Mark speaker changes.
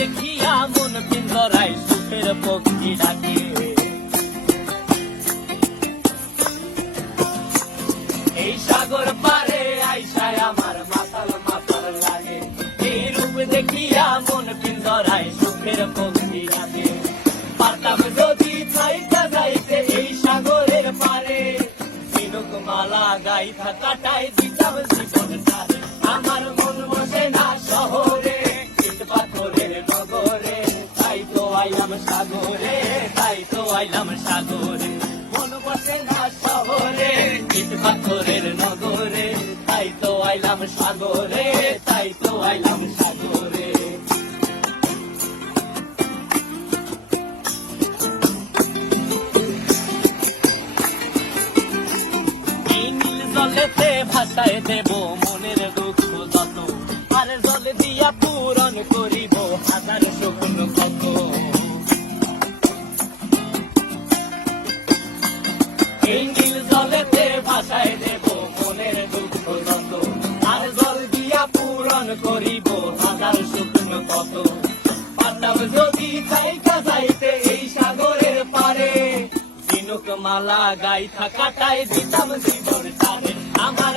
Speaker 1: দেখিয়া মন পিন্দরাই সুখের পক্ষী ডাকে। এই সাগর পারে আইসায় আমার মাতাল মাতাল লাগে। এই রূপ দেখিয়া মন পিন্দরাই সুখের পক্ষী ডাকে। পারতাম যদি থাইকা যাইতে এই সাগরের পারে। মালা গাই থাকাটাই দিতাম আইলাম সাগরে, তাই তো আইলাম সাগরে। মন বসে না শহরে, ইট পাথরের নগরে, তাই তো আইলাম সাগরে, তাই তো আইলাম সাগরে। জলেতে ভাসায় দেব মনের দুঃখ যত, আর জল দিয়া পূরণ করিব, হাজার শকুন কত? জলেতে দেব, মনের দুঃখ যত। আর জল দিয়া পূরণ করিব, হাজার শকুন কত? পাতাম যদি থাইকা যাইতে এই সাগরের পারে দিনক মালা গাই থাকাটাই দিতাম জীবন আমার